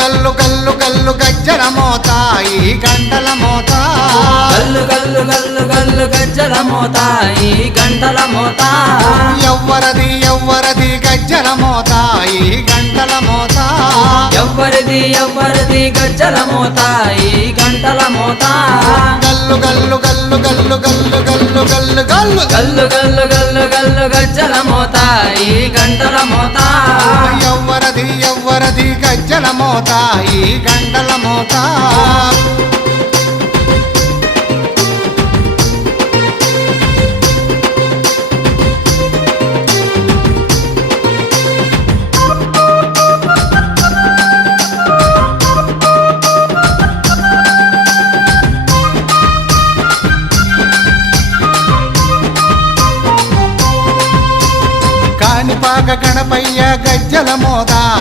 గల్లు గల్లు గల్లు గజ్జల మోత ఈ గంటల మోత గల్లు గల్లు గల్లు గల్లు గజ్జల మోత ఈ గంటల మోత ఎవ్వరది ఎవ్వరది గజ్జల మోత ఈ గంటల మోత ఎవ్వరిది ఎవ్వరిది గజ్జల మోత ఈ గంటల మోత గల్లు గల్లు గల్లు గల్లు గల్లు గల్లు గల్లు గల్లు గల్లు గల్లు గల్లు గల్లు గజ్జల మోత ఈ గంటల మోత ఎవ్వరది ఎవ్వరది గజ్జల మోత ఈ గంటల మోత కాణిపాక గణపయ్య గజ్జల మోత